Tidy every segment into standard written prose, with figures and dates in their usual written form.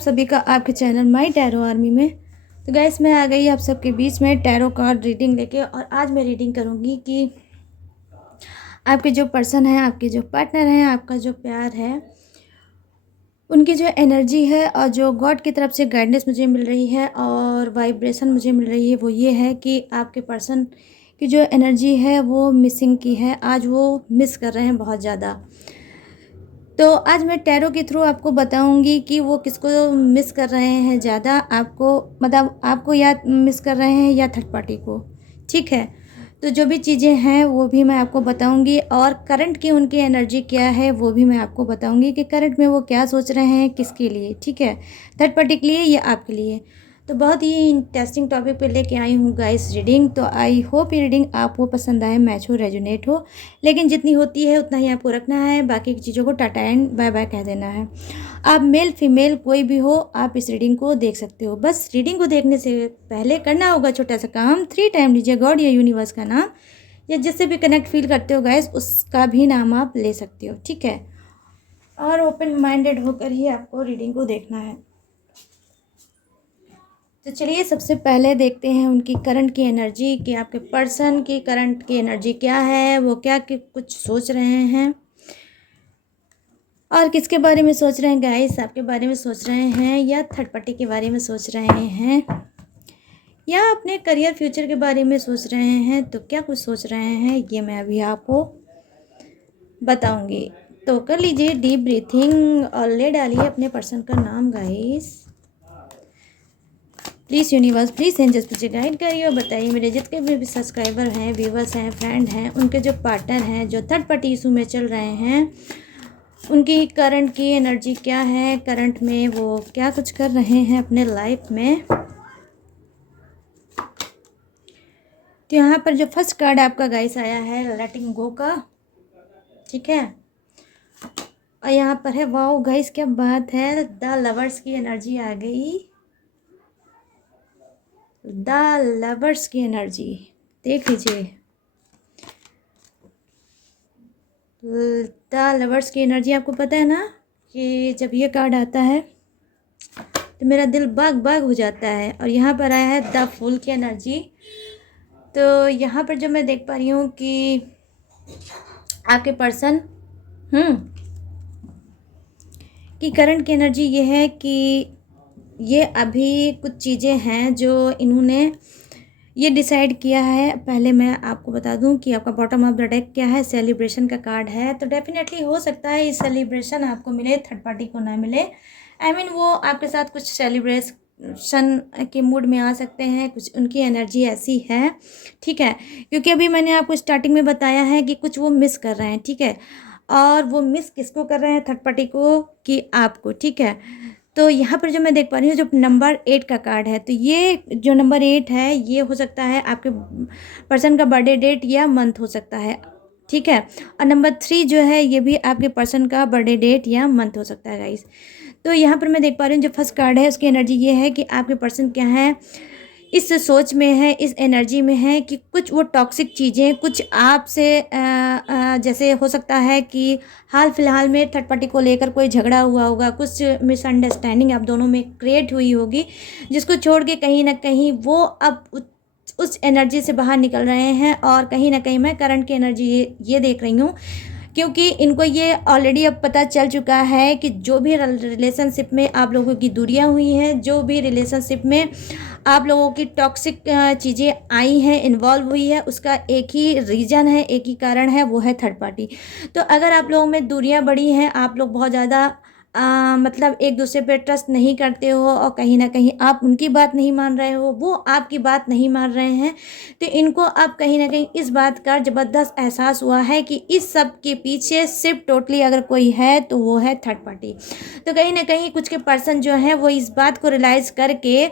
सभी का आपके चैनल माई टैरो आर्मी में। तो गाइस मैं आ गई आप सबके बीच में टैरो कार्ड रीडिंग लेके। और आज मैं रीडिंग करूँगी कि आपके जो पर्सन है, आपके जो पार्टनर हैं, आपका जो प्यार है, उनकी जो एनर्जी है और जो गॉड की तरफ से गाइडेंस मुझे मिल रही है और वाइब्रेशन मुझे मिल रही है वो ये है कि आपके पर्सन की जो एनर्जी है वो मिसिंग की है। आज वो मिस कर रहे हैं बहुत ज़्यादा। तो आज मैं टैरो के थ्रू आपको बताऊंगी कि वो किसको मिस कर रहे हैं ज़्यादा, आपको मतलब आपको या मिस कर रहे हैं या थर्ड पार्टी को। ठीक है, तो जो भी चीज़ें हैं वो भी मैं आपको बताऊंगी और करंट की उनकी एनर्जी क्या है वो भी मैं आपको बताऊंगी कि करंट में वो क्या सोच रहे हैं, किसके लिए। ठीक है, थर्ड पार्टी के लिए या आपके लिए। तो बहुत ही इंटरेस्टिंग टॉपिक पे लेके आई हूँ गाइस रीडिंग। तो आई होप ये रीडिंग आपको पसंद आए, मैच हो, रेजोनेट हो। लेकिन जितनी होती है उतना ही आपको रखना है, बाकी की चीज़ों को टाटा एंड बाय बाय कह देना है। आप मेल फीमेल कोई भी हो, आप इस रीडिंग को देख सकते हो। बस रीडिंग को देखने से पहले करना होगा छोटा सा काम, 3 टाइम लीजिए गॉड या यूनिवर्स का नाम, या जिससे भी कनेक्ट फील करते हो गाइस उसका भी नाम आप ले सकते हो। ठीक है, और ओपन माइंडेड होकर ही आपको रीडिंग को देखना है। तो चलिए सबसे पहले देखते हैं उनकी करंट की एनर्जी कि आपके पर्सन की करंट की एनर्जी क्या है, वो क्या कुछ सोच रहे हैं और किसके बारे में सोच रहे हैं गाइस। आपके बारे में सोच रहे हैं या थर्ड पार्टी के बारे में सोच रहे हैं या अपने करियर फ्यूचर के बारे में सोच रहे हैं। तो क्या कुछ सोच रहे हैं ये मैं अभी आपको बताऊंगी। तो कर लीजिए डीप ब्रीथिंग और ले डालिए अपने पर्सन का नाम guys. Please universe, please angels मुझे गाइड करिए और बताइए मेरे जितने भी सब्सक्राइबर हैं, व्यूवर्स हैं, फ्रेंड हैं, उनके जो पार्टनर हैं, जो थर्ड पार्टी इशू में चल रहे हैं, उनकी करंट की एनर्जी क्या है, करंट में वो क्या कुछ कर रहे हैं अपने लाइफ में। तो यहाँ पर जो फर्स्ट कार्ड आपका गाइस आया है लेटिंग गो का। ठीक है, और यहाँ पर है वाओ गाइस क्या बात है, द लवर्स की एनर्जी आ गई। द लवर्स की एनर्जी देख लीजिए। द लवर्स की एनर्जी आपको पता है ना कि जब ये कार्ड आता है तो मेरा दिल बाग बाग हो जाता है। और यहाँ पर आया है द फूल की एनर्जी। तो यहाँ पर जो मैं देख पा रही हूँ कि आपके पर्सन की करंट की एनर्जी ये है कि ये अभी कुछ चीज़ें हैं जो इन्होंने ये डिसाइड किया है। पहले मैं आपको बता दूं कि आपका बॉटम ऑफ द डेक क्या है, सेलिब्रेशन का कार्ड है। तो डेफिनेटली हो सकता है ये सेलिब्रेशन आपको मिले, थर्ड पार्टी को ना मिले। वो आपके साथ कुछ सेलिब्रेशन के मूड में आ सकते हैं, कुछ उनकी एनर्जी ऐसी है। ठीक है, क्योंकि अभी मैंने आपको स्टार्टिंग में बताया है कि कुछ वो मिस कर रहे हैं। ठीक है, और वो मिस किसको कर रहे हैं, थर्ड पार्टी को कि आपको। ठीक है, तो यहाँ पर जो मैं देख पा रही हूँ जो नंबर 8 का कार्ड है, तो ये जो नंबर 8 है ये हो सकता है आपके पर्सन का बर्थडे डेट या मंथ हो सकता है। ठीक है, और नंबर 3 जो है ये भी आपके पर्सन का बर्थडे डेट या मंथ हो सकता है गाइस। तो यहाँ पर मैं देख पा रही हूँ जो फर्स्ट कार्ड है उसकी एनर्जी ये है कि आपके पर्सन क्या है, इस सोच में है, इस एनर्जी में है कि कुछ वो टॉक्सिक चीज़ें कुछ आपसे जैसे हो सकता है कि हाल फिलहाल में थर्ड पार्टी को लेकर कोई झगड़ा हुआ होगा, कुछ मिसअंडरस्टैंडिंग आप दोनों में क्रिएट हुई होगी, जिसको छोड़ के कहीं ना कहीं वो अब उस एनर्जी से बाहर निकल रहे हैं। और कहीं ना कहीं मैं करंट की एनर्जी ये देख रही हूँ क्योंकि इनको ये ऑलरेडी अब पता चल चुका है कि जो भी रिलेशनशिप में आप लोगों की दूरियां हुई हैं, जो भी रिलेशनशिप में आप लोगों की टॉक्सिक चीज़ें आई हैं, इन्वॉल्व हुई है, उसका एक ही रीज़न है, एक ही कारण है, वो है थर्ड पार्टी। तो अगर आप लोगों में दूरियां बढ़ी हैं, आप लोग बहुत ज़्यादा मतलब एक दूसरे पे ट्रस्ट नहीं करते हो और कहीं ना कहीं आप उनकी बात नहीं मान रहे हो, वो आपकी बात नहीं मान रहे हैं, तो इनको अब कहीं ना कहीं इस बात का ज़बरदस्त एहसास हुआ है कि इस सब के पीछे सिर्फ टोटली अगर कोई है तो वो है थर्ड पार्टी। तो कहीं ना कहीं कुछ के पर्सन जो हैं वो इस बात को रियलाइज़ करके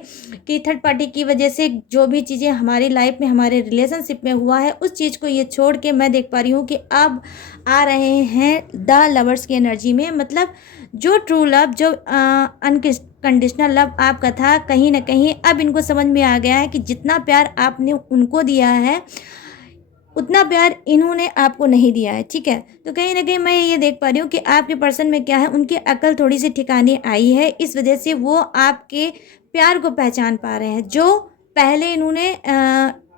कि थर्ड पार्टी की वजह से जो भी चीज़ें हमारी लाइफ में, हमारे रिलेशनशिप में हुआ है, उस चीज़ को ये छोड़ के मैं देख पा रही हूँ कि अब आ रहे हैं द लवर्स की एनर्जी में। मतलब जो ट्रू लव, जो अनकंडीशनल लव आपका था, कहीं ना कहीं अब इनको समझ में आ गया है कि जितना प्यार आपने उनको दिया है उतना प्यार इन्होंने आपको नहीं दिया है, ठीक है। तो कहीं ना कहीं मैं ये देख पा रही हूँ कि आपके पर्सन में क्या है, उनकी अकल थोड़ी सी ठिकाने आई है, इस वजह से वो आपके प्यार को पहचान पा रहे हैं, जो पहले इन्होंने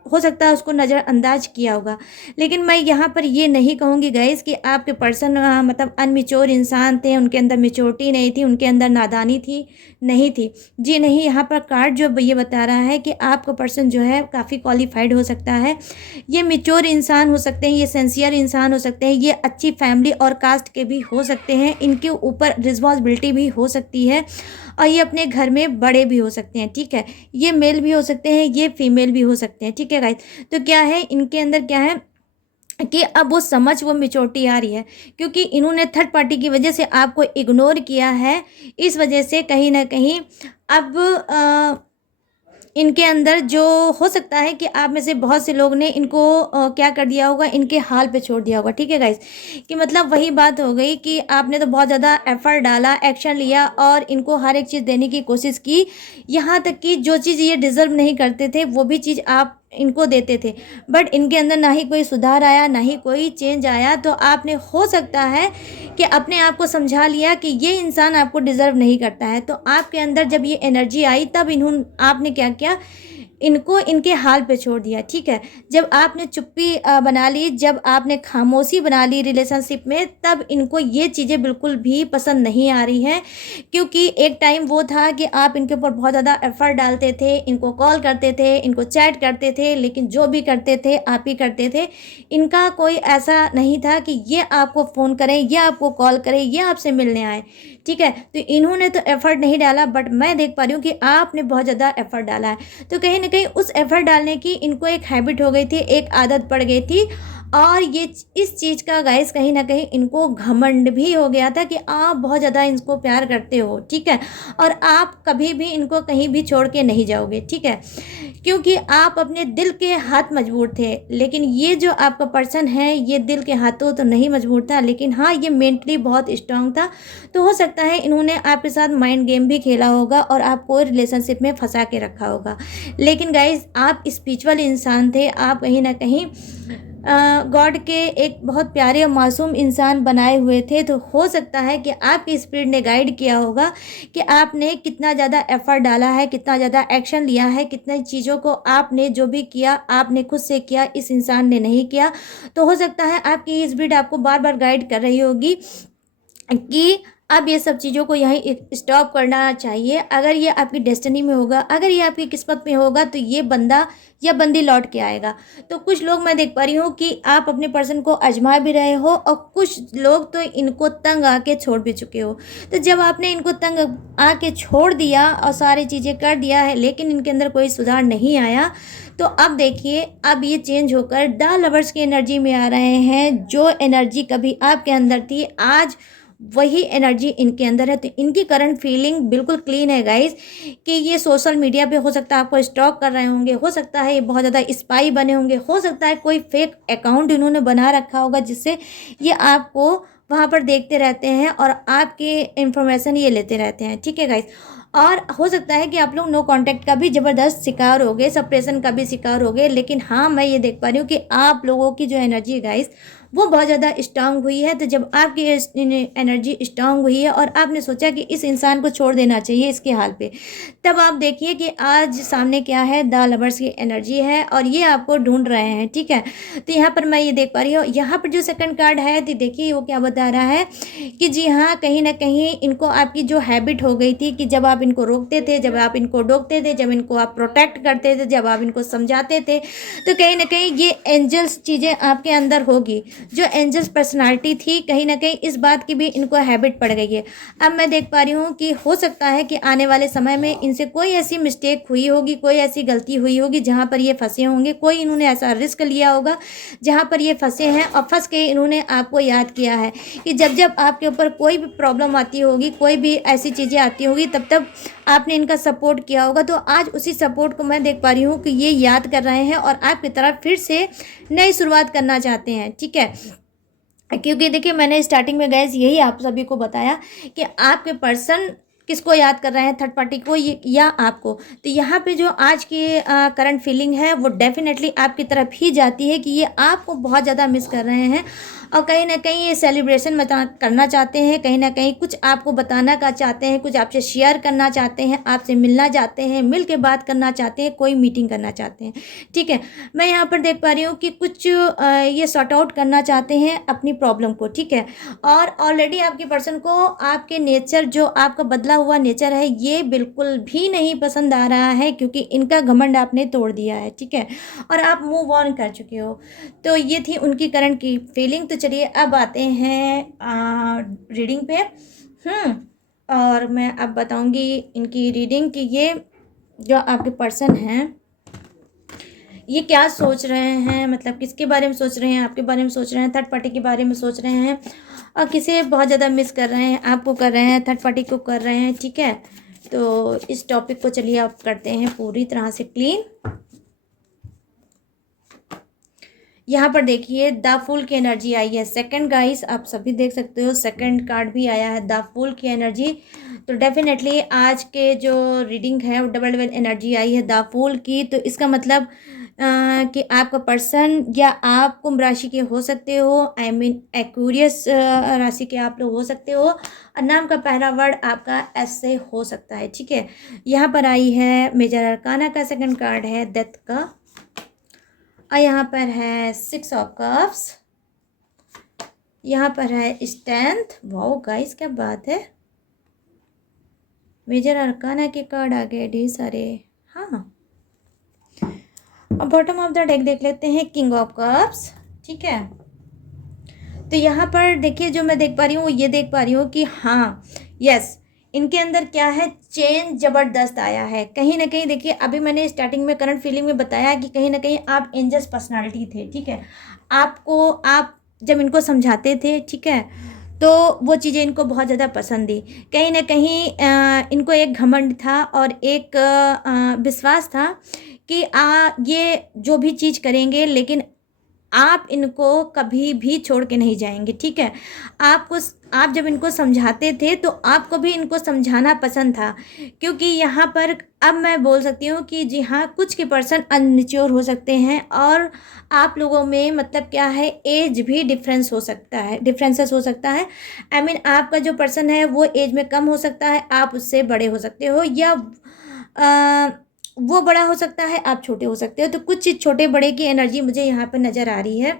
हो सकता है उसको नज़रअंदाज किया होगा। लेकिन मैं यहाँ पर ये नहीं कहूँगी गाइस कि आपके पर्सन मतलब अनमिच्योर इंसान थे, उनके अंदर मेच्योरिटी नहीं थी, उनके अंदर नादानी थी, नहीं थी। जी नहीं, यहाँ पर कार्ड जो ये बता रहा है कि आपका पर्सन जो है काफ़ी क्वालिफाइड हो सकता है, ये मेच्योर इंसान हो सकते हैं, ये सिंसियर इंसान हो सकते हैं, ये अच्छी फैमिली और कास्ट के भी हो सकते हैं, इनके ऊपर रिस्पॉन्सिबिलिटी भी हो सकती है, और ये अपने घर में बड़े भी हो सकते हैं, ठीक है। ये मेल भी हो सकते हैं, ये फीमेल भी हो सकते हैं, ठीक है गाइस। तो क्या है इनके अंदर, क्या है कि अब वो समझ, वो मेच्योरिटी आ रही है, क्योंकि इन्होंने थर्ड पार्टी की वजह से आपको इग्नोर किया है। इस वजह से कहीं ना कहीं अब इनके अंदर जो हो सकता है कि आप में से बहुत से लोग ने इनको क्या कर दिया होगा, इनके हाल पे छोड़ दिया होगा, ठीक है गाइस। कि मतलब वही बात हो गई कि आपने तो बहुत ज़्यादा एफर्ट डाला, एक्शन लिया और इनको हर एक चीज़ देने की कोशिश की, यहाँ तक कि जो चीज़ ये डिज़र्व नहीं करते थे वो भी चीज़ आप इनको देते थे, बट इनके अंदर ना ही कोई सुधार आया, ना ही कोई चेंज आया। तो आपने हो सकता है कि अपने आप को समझा लिया कि ये इंसान आपको डिज़र्व नहीं करता है। तो आपके अंदर जब ये एनर्जी आई, तब आपने क्या किया, इनको इनके हाल पे छोड़ दिया, ठीक है। जब आपने चुप्पी बना ली, जब आपने खामोशी बना ली रिलेशनशिप में, तब इनको ये चीज़ें बिल्कुल भी पसंद नहीं आ रही हैं। क्योंकि एक टाइम वो था कि आप इनके ऊपर बहुत ज़्यादा एफर्ट डालते थे, इनको कॉल करते थे, इनको चैट करते थे, लेकिन जो भी करते थे आप ही करते थे। इनका कोई ऐसा नहीं था कि ये आपको फ़ोन करें, ये आपको कॉल करें, ये आपसे मिलने आए, ठीक है। तो इन्होंने तो एफर्ट नहीं डाला, बट मैं देख पा रही हूँ कि आपने बहुत ज़्यादा एफर्ट डाला है। तो कहीं ना कहीं उस एफर्ट डालने की इनको एक हैबिट हो गई थी, एक आदत पड़ गई थी, और ये इस चीज़ का गाइस कहीं ना कहीं इनको घमंड भी हो गया था कि आप बहुत ज़्यादा इनको प्यार करते हो, ठीक है, और आप कभी भी इनको कहीं भी छोड़ के नहीं जाओगे, ठीक है, क्योंकि आप अपने दिल के हाथ मजबूर थे। लेकिन ये जो आपका पर्सन है, ये दिल के हाथों तो नहीं मजबूर था, लेकिन हाँ ये मेंटली बहुत स्ट्रांग था। तो हो सकता है इन्होंने आपके साथ माइंड गेम भी खेला होगा और आपको रिलेशनशिप में फंसा के रखा होगा। लेकिन गाइज आप स्पिरिचुअल इंसान थे, आप कहीं ना कहीं गॉड के एक बहुत प्यारे और मासूम इंसान बनाए हुए थे। तो हो सकता है कि आपकी स्पिरिट ने गाइड किया होगा कि आपने कितना ज़्यादा एफर्ट डाला है, कितना ज़्यादा एक्शन लिया है, कितनी चीज़ों को आपने जो भी किया आपने खुद से किया, इस इंसान ने नहीं किया। तो हो सकता है आपकी स्पिरिट आपको बार बार गाइड कर रही होगी कि अब ये सब चीज़ों को यहीं स्टॉप करना चाहिए। अगर ये आपकी डेस्टिनी में होगा, अगर ये आपकी किस्मत में होगा, तो ये बंदा या बंदी लौट के आएगा। तो कुछ लोग मैं देख पा रही हूँ कि आप अपने पर्सन को आजमा भी रहे हो, और कुछ लोग तो इनको तंग आके छोड़ भी चुके हो। तो जब आपने इनको तंग आके छोड़ दिया और सारी चीज़ें कर दिया है, लेकिन इनके अंदर कोई सुधार नहीं आया, तो अब देखिए, अब ये चेंज होकर द लवर्स की एनर्जी में आ रहे हैं। जो एनर्जी कभी आपके अंदर थी, आज वही एनर्जी इनके अंदर है। तो इनकी करंट फीलिंग बिल्कुल क्लीन है गाइस, कि ये सोशल मीडिया पे हो सकता है आपको स्टॉक कर रहे होंगे, हो सकता है ये बहुत ज़्यादा स्पाई बने होंगे, हो सकता है कोई फेक अकाउंट इन्होंने बना रखा होगा, जिससे ये आपको वहाँ पर देखते रहते हैं और आपके इंफॉर्मेशन ये लेते रहते हैं, ठीक है गाइस। और हो सकता है कि आप लोग नो कांटेक्ट का भी ज़बरदस्त शिकार हो गए, सप्रेशन का भी शिकार हो गए। लेकिन हाँ, मैं ये देख पा रही हूँ कि आप लोगों की जो एनर्जी है गाइस, वो बहुत ज़्यादा स्ट्रांग हुई है। तो जब आपकी एनर्जी स्ट्रांग हुई है और आपने सोचा कि इस इंसान को छोड़ देना चाहिए इसके हाल पे, तब आप देखिए कि आज सामने क्या है, द लवर्स की एनर्जी है और ये आपको ढूंढ रहे हैं, ठीक है। तो यहाँ पर मैं ये देख पा रही हूँ, यहाँ पर जो सेकंड कार्ड है, तो देखिए वो क्या बता रहा है कि जी हाँ, कहीं ना कहीं इनको आपकी जो हैबिट हो गई थी कि जब आप इनको रोकते थे, जब आप इनको डोकते थे, जब इनको आप प्रोटेक्ट करते थे, जब आप इनको समझाते थे, तो कहीं ना कहीं ये एंजल्स चीज़ें आपके अंदर होगी। जो एंजल्स पर्सनालिटी थी, कहीं ना कहीं इस बात की भी इनको हैबिट पड़ गई है। अब मैं देख पा रही हूँ कि हो सकता है कि आने वाले समय में इनसे कोई ऐसी मिस्टेक हुई होगी, कोई ऐसी गलती हुई होगी जहाँ पर ये फंसे होंगे, कोई इन्होंने ऐसा रिस्क लिया होगा जहाँ पर ये फंसे हैं, और फंस के इन्होंने आपको याद किया है कि जब जब आपके ऊपर कोई भी प्रॉब्लम आती होगी, कोई भी ऐसी चीज़ें आती होगी, तब तब आपने इनका सपोर्ट किया होगा। तो आज उसी सपोर्ट को मैं देख पा रही हूँ कि ये याद कर रहे हैं और आपकी तरफ फिर से नई शुरुआत करना चाहते हैं, ठीक है। क्योंकि देखिए, मैंने स्टार्टिंग में गैस यही आप सभी को बताया कि आपके पर्सन किसको याद कर रहे हैं, थर्ड पार्टी को या आपको। तो यहाँ पे जो आज की करंट फीलिंग है वो डेफिनेटली आपकी तरफ ही जाती है कि ये आपको बहुत ज़्यादा मिस कर रहे हैं और कहीं ना कहीं ये सेलिब्रेशन करना चाहते हैं, कहीं ना कहीं कुछ आपको बताना का चाहते हैं, कुछ आपसे शेयर करना चाहते हैं, आपसे मिलना चाहते हैं, मिल के बात करना चाहते हैं, कोई मीटिंग करना चाहते हैं। ठीक है, मैं यहाँ पर देख पा रही हूँ कि कुछ ये सॉर्ट आउट करना चाहते हैं अपनी प्रॉब्लम को। ठीक है, और ऑलरेडी आपके पर्सन को आपके नेचर, जो आपका बदला हुआ नेचर है, ये बिल्कुल भी नहीं पसंद आ रहा है क्योंकि इनका घमंड आपने तोड़ दिया है। ठीक है, और आप मूव ऑन कर चुके हो। तो ये थी उनकी करंट की फीलिंग। तो चलिए अब आते हैं रीडिंग पे। और मैं अब बताऊंगी इनकी रीडिंग कि ये जो आपके पर्सन हैं ये क्या सोच रहे हैं, मतलब किसके बारे में सोच रहे हैं, आपके बारे में सोच रहे हैं, थर्ड पार्टी के बारे में सोच रहे हैं, और किसे बहुत ज़्यादा मिस कर रहे हैं, आपको कर रहे हैं, थर्ड पार्टी को कर रहे हैं। ठीक है, तो इस टॉपिक को चलिए आप करते हैं पूरी तरह से क्लीन। यहाँ पर देखिए द फूल की एनर्जी आई है सेकंड गाइस, आप सभी देख सकते हो सेकंड कार्ड भी आया है, द फूल की एनर्जी। तो डेफिनेटली आज के जो रीडिंग है वो डबल डबल एनर्जी आई है द फूल की। तो इसका मतलब कि आपका पर्सन या आप कुंभ राशि के हो सकते हो, आई मीन एक्वेरियस राशि के आप लोग हो सकते हो, और नाम का पहला वर्ड आपका एस से हो सकता है। ठीक है, यहाँ पर आई है मेजर अरकाना का सेकंड कार्ड है डेथ का, और यहाँ पर है 6 ऑफ कप्स, यहाँ पर है स्ट्रेंथ। वाओ गाइस क्या बात है, मेजर अरकाना के कार्ड आ गए ढेर सारे। हाँ, और बॉटम ऑफ द डेक देख लेते हैं किंग ऑफ कप्स। ठीक है, तो यहाँ पर देखिए जो मैं देख पा रही हूँ ये देख पा रही हूँ कि हाँ यस, इनके अंदर क्या है, चेंज जबरदस्त आया है। कहीं ना कहीं देखिए अभी मैंने स्टार्टिंग में करंट फीलिंग में बताया कि कहीं ना कहीं आप एंजल्स पर्सनालिटी थे। ठीक है, आपको आप जब इनको समझाते थे, ठीक है, तो वो चीज़ें इनको बहुत ज़्यादा पसंद थी। कहीं ना कहीं इनको एक घमंड था और एक विश्वास था कि ये जो भी चीज़ करेंगे लेकिन आप इनको कभी भी छोड़ के नहीं जाएंगे। ठीक है, आप जब इनको समझाते थे तो आपको भी इनको समझाना पसंद था, क्योंकि यहाँ पर अब मैं बोल सकती हूँ कि जी हाँ, कुछ के पर्सन अनमेच्योर हो सकते हैं और आप लोगों में मतलब क्या है, एज भी डिफरेंसेस हो सकता है। आई मीन आपका जो पर्सन है वो एज में कम हो सकता है, आप उससे बड़े हो सकते हो, या वो बड़ा हो सकता है, आप छोटे हो सकते हो। तो कुछ छोटे बड़े की एनर्जी मुझे यहाँ पर नज़र आ रही है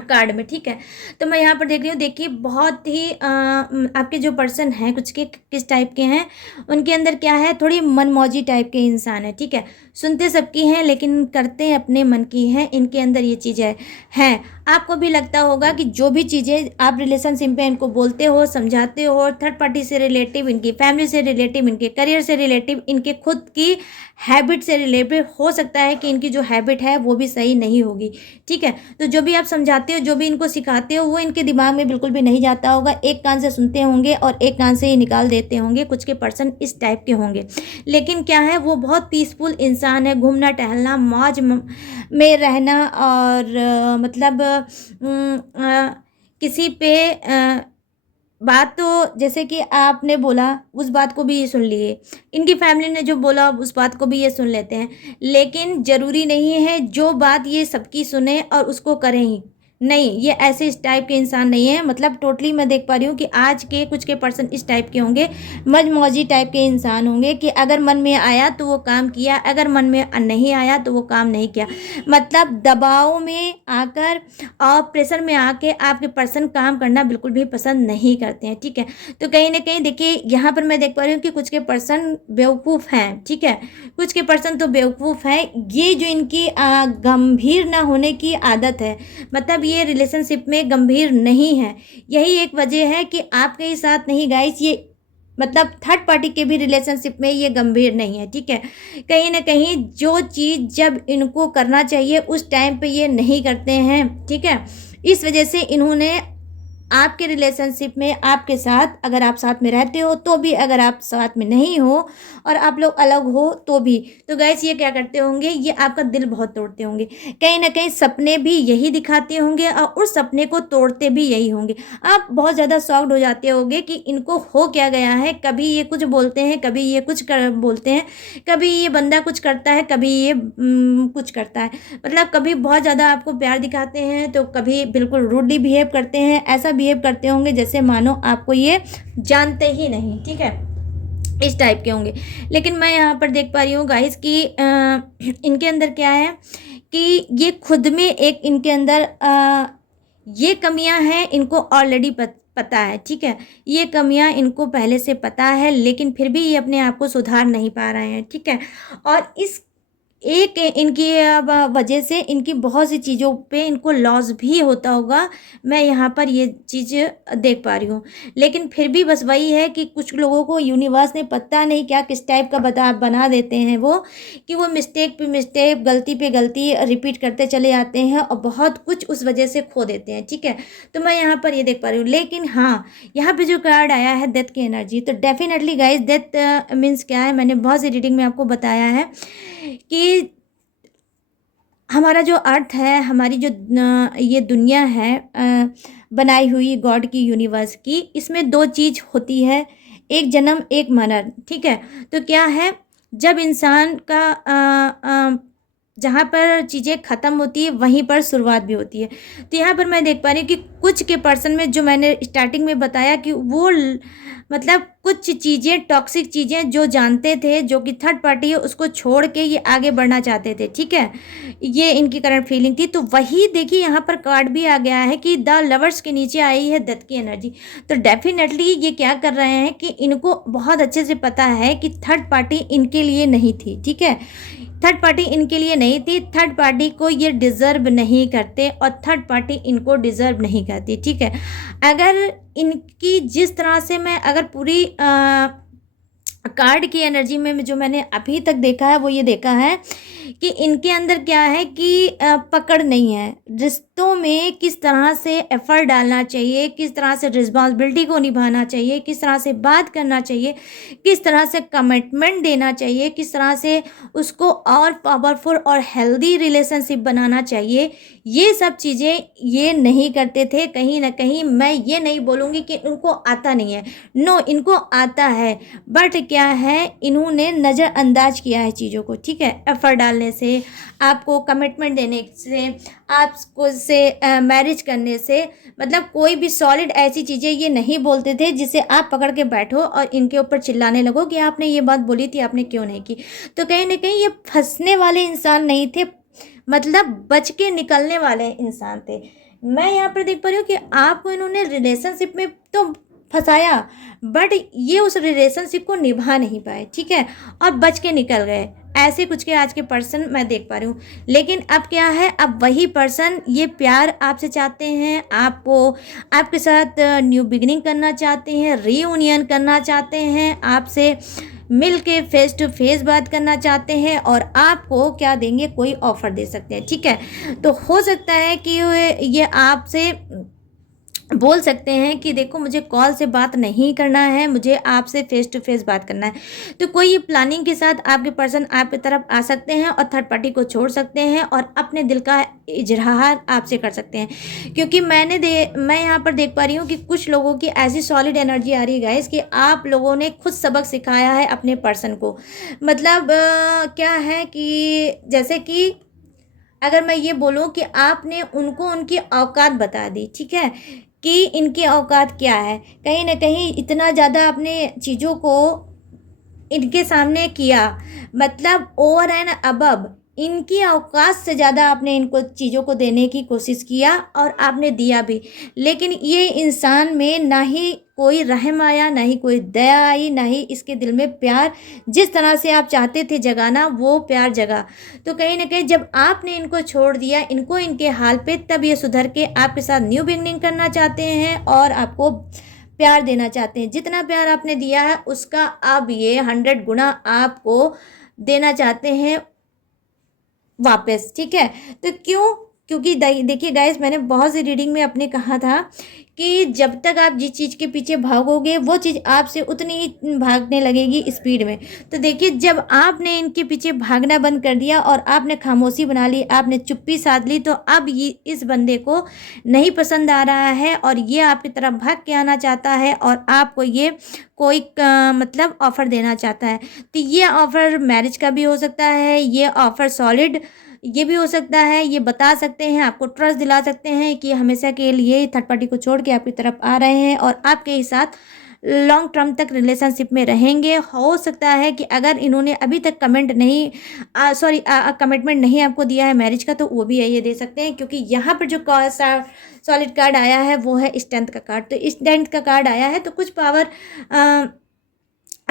कार्ड में। ठीक है, तो मैं यहाँ पर देख रही हूँ, देखिए बहुत ही आपके जो पर्सन हैं कुछ के किस टाइप के हैं, उनके अंदर क्या है, थोड़ी मनमौजी टाइप के इंसान है। ठीक है, सुनते सबकी हैं लेकिन करते अपने मन की हैं, इनके अंदर ये चीज़ें हैं। आपको भी लगता होगा कि जो भी चीज़ें आप रिलेशनशिप में इनको बोलते हो, समझाते हो, थर्ड पार्टी से रिलेटिव, इनकी फैमिली से रिलेटिव, इनके करियर से रिलेटिव, इनके खुद की हैबिट से रिलेटेड हो सकता है कि इनकी जो हैबिट है वो भी सही नहीं होगी। ठीक है, तो जो भी आप समझाते हो, जो भी इनको सिखाते हो, वो इनके दिमाग में बिल्कुल भी नहीं जाता होगा। एक कान से सुनते होंगे और एक कान से ही निकाल देते होंगे। कुछ के पर्सन इस टाइप के होंगे, लेकिन क्या है, वो बहुत पीसफुल इंसान है, घूमना टहलना, मौज में रहना, और मतलब किसी पे बात, तो जैसे कि आपने बोला उस बात को भी ये सुन लिए, इनकी फैमिली ने जो बोला उस बात को भी ये सुन लेते हैं, लेकिन ज़रूरी नहीं है जो बात ये सबकी सुने और उसको करें ही नहीं। ये ऐसे इस टाइप के इंसान नहीं है। मतलब टोटली मैं देख पा रही हूँ कि आज के कुछ के पर्सन इस टाइप के होंगे, मौजी टाइप के इंसान होंगे कि अगर मन में आया तो वो काम किया, अगर मन में नहीं आया तो वो काम नहीं किया। मतलब दबाव में आकर और प्रेशर में आके आपके पर्सन काम करना बिल्कुल भी पसंद नहीं करते हैं। ठीक है, तो कहीं ना कहीं देखिए यहाँ पर मैं देख पा रही हूँ कि कुछ के पर्सन बेवकूफ़ हैं। ठीक है, कुछ के पर्सन तो बेवकूफ़ हैं। ये जो इनकी गंभीर ना होने की आदत है, मतलब ये रिलेशनशिप में गंभीर नहीं है, यही एक वजह है कि आपके ही साथ नहीं गाइस, ये मतलब थर्ड पार्टी के भी रिलेशनशिप में ये गंभीर नहीं है। ठीक है, कहीं ना कहीं जो चीज़ जब इनको करना चाहिए उस टाइम पे ये नहीं करते हैं। ठीक है, इस वजह से इन्होंने आपके रिलेशनशिप में आपके साथ, अगर आप साथ में रहते हो तो भी, अगर आप साथ में नहीं हो और आप लोग अलग हो तो भी, तो गाइस ये क्या करते होंगे, ये आपका दिल बहुत तोड़ते होंगे। कहीं ना कहीं सपने भी यही दिखाते होंगे और उस सपने को तोड़ते भी यही होंगे। आप बहुत ज़्यादा शॉक्ड हो जाते होंगे कि इनको हो क्या गया है। कभी ये कुछ बोलते हैं, कभी ये कुछ बोलते हैं, कभी ये बंदा कुछ करता है, कभी ये कुछ करता है। मतलब कभी बहुत ज़्यादा आपको प्यार दिखाते हैं तो कभी बिल्कुल रूडली बिहेव करते हैं। ऐसा बिहेव करते होंगे जैसे मानो आपको ये जानते ही नहीं, ठीक है, इस टाइप के होंगे। लेकिन मैं यहाँ पर देख पा रही हूँ गाइस कि इनके अंदर क्या है कि ये खुद में एक, इनके अंदर ये कमियां हैं, इनको ऑलरेडी पता है, ठीक है, ये कमियां इनको पहले से पता है, लेकिन फिर भी ये अपने आप को सुधार नहीं पा रहे हैं, ठीक है। और इस एक इनकी वजह से इनकी बहुत सी चीज़ों पे इनको लॉस भी होता होगा। मैं यहाँ पर ये चीज़ देख पा रही हूँ। लेकिन फिर भी बस वही है कि कुछ लोगों को यूनिवर्स ने पता नहीं क्या किस टाइप का बना देते हैं वो, कि वो मिस्टेक पे मिस्टेक, गलती पे गलती रिपीट करते चले जाते हैं और बहुत कुछ उस वजह से खो देते हैं, ठीक है। तो मैं यहाँ पर ये देख पा रही हूँ। लेकिन हाँ, यहाँ पे जो कार्ड आया है डेथ की एनर्जी, तो डेफिनेटली गाइज डेथ मीन्स क्या है, मैंने बहुत सी रीडिंग में आपको बताया है कि हमारा जो अर्थ है, हमारी जो ये दुनिया है बनाई हुई गॉड की, यूनिवर्स की, इसमें दो चीज़ होती है, एक जन्म एक मरण, ठीक है। तो क्या है, जब इंसान का जहाँ पर चीज़ें ख़त्म होती है वहीं पर शुरुआत भी होती है। तो यहाँ पर मैं देख पा रही हूँ कि कुछ के पर्सन में, जो मैंने स्टार्टिंग में बताया कि वो मतलब कुछ चीज़ें, टॉक्सिक चीज़ें जो जानते थे, जो कि थर्ड पार्टी है, उसको छोड़ के ये आगे बढ़ना चाहते थे, ठीक है। ये इनकी करंट फीलिंग थी। तो वही देखिए यहाँ पर कार्ड भी आ गया है कि द लवर्स के नीचे आई है डेथ की एनर्जी। तो डेफिनेटली ये क्या कर रहे हैं कि इनको बहुत अच्छे से पता है कि थर्ड पार्टी इनके लिए नहीं थी, ठीक है। थर्ड पार्टी इनके लिए नहीं थी, थर्ड पार्टी को ये डिज़र्व नहीं करते और थर्ड पार्टी इनको डिज़र्व नहीं करती, ठीक है। अगर इनकी जिस तरह से मैं अगर पूरी कार्ड की एनर्जी में जो मैंने अभी तक देखा है वो ये देखा है कि इनके अंदर क्या है कि पकड़ नहीं है। रिश्तों में किस तरह से एफर्ट डालना चाहिए, किस तरह से रिस्पॉन्सिबिलिटी को निभाना चाहिए, किस तरह से बात करना चाहिए, किस तरह से कमिटमेंट देना चाहिए, किस तरह से उसको और पावरफुल और हेल्दी रिलेशनशिप बनाना चाहिए, ये सब चीज़ें ये नहीं करते थे। कहीं ना कहीं मैं ये नहीं बोलूँगी कि उनको आता नहीं है, नो, इनको आता है, बट क्या है, इन्होंने नज़रअंदाज किया है चीज़ों को, ठीक है। एफर्ट डालने से, आपको कमिटमेंट देने से, आपको से मैरिज करने से, मतलब कोई भी सॉलिड ऐसी चीज़ें ये नहीं बोलते थे जिसे आप पकड़ के बैठो और इनके ऊपर चिल्लाने लगो कि आपने ये बात बोली थी, आपने क्यों नहीं की। तो कहीं ना कहीं ये फंसने वाले इंसान नहीं थे, मतलब बच के निकलने वाले इंसान थे। मैं यहाँ पर देख पा रही हूँ कि आपको इन्होंने रिलेशनशिप में तो फंसाया, बट ये उस रिलेशनशिप को निभा नहीं पाए, ठीक है, और बच के निकल गए। ऐसे कुछ के आज के पर्सन मैं देख पा रही हूँ। लेकिन अब क्या है, अब वही पर्सन ये प्यार आपसे चाहते हैं, आपको आपके साथ न्यू बिगिनिंग करना चाहते हैं, रीयूनियन करना चाहते हैं, आपसे मिल के फेस टू फेस बात करना चाहते हैं और आपको क्या देंगे, कोई ऑफर दे सकते हैं, ठीक है। तो हो सकता है कि ये आपसे बोल सकते हैं कि देखो मुझे कॉल से बात नहीं करना है, मुझे आपसे फेस टू फेस बात करना है। तो कोई ये प्लानिंग के साथ आपके पर्सन आपकी तरफ आ सकते हैं और थर्ड पार्टी को छोड़ सकते हैं और अपने दिल का इजहार आपसे कर सकते हैं। क्योंकि मैं यहाँ पर देख पा रही हूँ कि कुछ लोगों की ऐसी सॉलिड एनर्जी आ रही है गाइस कि आप लोगों ने खुद सबक सिखाया है अपने पर्सन को। मतलब क्या है कि जैसे कि अगर मैं ये बोलूँ कि आपने उनको उनकी औकात बता दी, ठीक है, कि इनकी औकात क्या है। कहीं ना कहीं इतना ज़्यादा आपने चीज़ों को इनके सामने किया, मतलब ओवर एंड अबव इनकी औकात से ज़्यादा आपने इनको चीज़ों को देने की कोशिश किया और आपने दिया भी। लेकिन ये इंसान में ना ही कोई रहम आया, ना ही कोई दया आई, ना ही इसके दिल में प्यार जिस तरह से आप चाहते थे जगाना, वो प्यार जगा। तो कहीं ना कहीं जब आपने इनको छोड़ दिया, इनको इनके हाल पे, तब ये सुधर के आपके साथ न्यू बिगनिंग करना चाहते हैं और आपको प्यार देना चाहते हैं। जितना प्यार आपने दिया है उसका अब ये 100 गुना आपको देना चाहते हैं वापस, ठीक है। तो क्यों, क्योंकि देखिए गाइस, मैंने बहुत सी रीडिंग में अपने कहा था कि जब तक आप जिस चीज़ के पीछे भागोगे वो चीज़ आपसे उतनी ही भागने लगेगी स्पीड में। तो देखिए, जब आपने इनके पीछे भागना बंद कर दिया और आपने खामोशी बना ली, आपने चुप्पी साध ली, तो अब ये इस बंदे को नहीं पसंद आ रहा है और ये आपकी तरफ भाग के आना चाहता है और आपको ये कोई मतलब ऑफ़र देना चाहता है। तो ये ऑफ़र मैरिज का भी हो सकता है, ये ऑफ़र सॉलिड ये भी हो सकता है, ये बता सकते हैं, आपको ट्रस्ट दिला सकते हैं कि हमेशा के लिए थर्ड पार्टी को छोड़ के आपकी तरफ आ रहे हैं और आपके ही साथ लॉन्ग टर्म तक रिलेशनशिप में रहेंगे। हो सकता है कि अगर इन्होंने अभी तक कमिटमेंट नहीं आपको दिया है मैरिज का, तो वो भी ये दे सकते हैं, क्योंकि यहाँ पर जो सॉलिड कार्ड आया है वो है स्ट्रेंथ का कार्ड। तो स्ट्रेंथ का कार्ड आया है तो कुछ पावर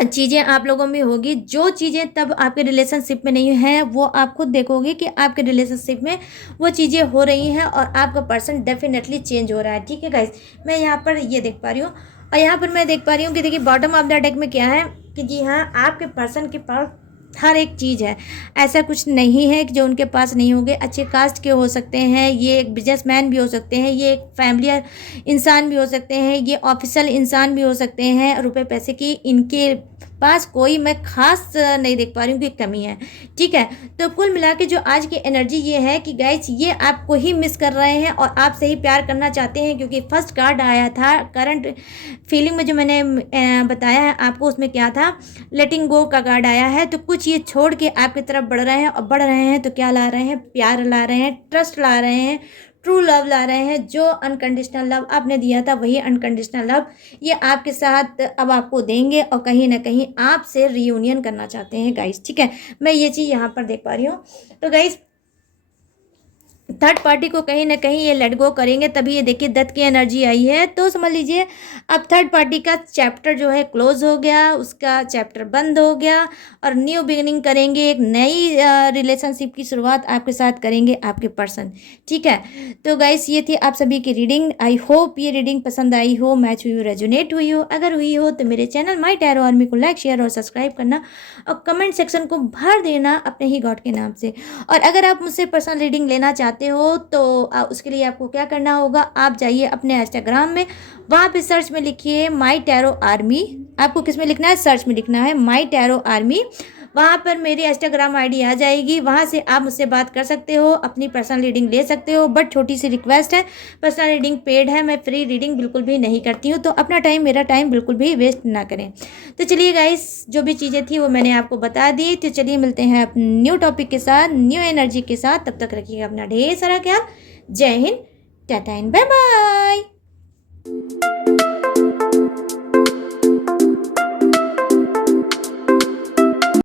चीज़ें आप लोगों में होगी। जो चीज़ें तब आपके रिलेशनशिप में नहीं हैं वो आप खुद देखोगे कि आपके रिलेशनशिप में वो चीज़ें हो रही हैं और आपका पर्सन डेफिनेटली चेंज हो रहा है। ठीक है गाइस, मैं यहाँ पर ये देख पा रही हूँ और यहाँ पर मैं देख पा रही हूँ कि देखिए बॉटम ऑफ द डेक में क्या है कि जी हाँ, आपके पर्सन के पास हर एक चीज़ है। ऐसा कुछ नहीं है कि जो उनके पास नहीं होंगे। अच्छे कास्ट के हो सकते हैं, ये एक बिजनेसमैन भी हो सकते हैं, ये एक फैमिलियर इंसान भी हो सकते हैं, ये ऑफिशियल इंसान भी हो सकते हैं। रुपए पैसे की इनके पास कोई मैं खास नहीं देख पा रही हूँ कि कमी है। ठीक है, तो कुल मिला के जो आज की एनर्जी ये है कि गाइस, ये आपको ही मिस कर रहे हैं और आपसे ही प्यार करना चाहते हैं, क्योंकि फर्स्ट कार्ड आया था करंट फीलिंग में जो मैंने बताया है आपको, उसमें क्या था, लेटिंग गो का कार्ड आया है। तो कुछ ये छोड़ के आपकी तरफ बढ़ रहे हैं और बढ़ रहे हैं तो क्या ला रहे हैं, प्यार ला रहे हैं, ट्रस्ट ला रहे हैं, ट्रू लव ला रहे हैं। जो अनकंडीशनल लव आपने दिया था वही अनकंडीशनल लव ये आपके साथ अब आपको देंगे और कहीं ना कहीं आपसे रियूनियन करना चाहते हैं गाइस। ठीक है, मैं ये चीज़ यहाँ पर देख पा रही हूँ। तो गाइस, थर्ड पार्टी को कहीं ना कहीं ये लेट गो करेंगे, तभी ये देखिए डेथ की एनर्जी आई है। तो समझ लीजिए अब थर्ड पार्टी का चैप्टर जो है क्लोज हो गया, उसका चैप्टर बंद हो गया और न्यू बिगिनिंग करेंगे, एक नई रिलेशनशिप की शुरुआत आपके साथ करेंगे आपके पर्सन। ठीक है, तो गाइस ये थी आप सभी की रीडिंग। आई होप ये रीडिंग पसंद आई हो, मैच हुई हो, रेजोनेट हुई हो। अगर हुई हो तो मेरे चैनल माई टैरो आर्मी को लाइक, शेयर और सब्सक्राइब करना और कमेंट सेक्शन को भर देना अपने ही गॉड के नाम से। और अगर आप मुझसे पर्सनल रीडिंग लेना चाहते हो तो उसके लिए आपको क्या करना होगा, आप जाइए अपने इंस्टाग्राम में, वहाँ पे सर्च में लिखिए माई टैरो आर्मी। आपको किस में लिखना है, सर्च में लिखना है माई टैरो आर्मी। वहाँ पर मेरी इंस्टाग्राम आईडी आ जाएगी, वहाँ से आप मुझसे बात कर सकते हो, अपनी पर्सनल रीडिंग ले सकते हो। बट छोटी सी रिक्वेस्ट है, पर्सनल रीडिंग पेड है, मैं फ्री रीडिंग बिल्कुल भी नहीं करती हूँ, तो अपना टाइम, मेरा टाइम बिल्कुल भी वेस्ट ना करें। तो चलिए गाइस, जो भी चीज़ें थी वो मैंने आपको बता दी। तो चलिए मिलते हैं अपने न्यू टॉपिक के साथ, न्यू एनर्जी के साथ। तब तक रखिएगा अपना ढेर सारा ख्याल। Jai Hind, tata and bye bye.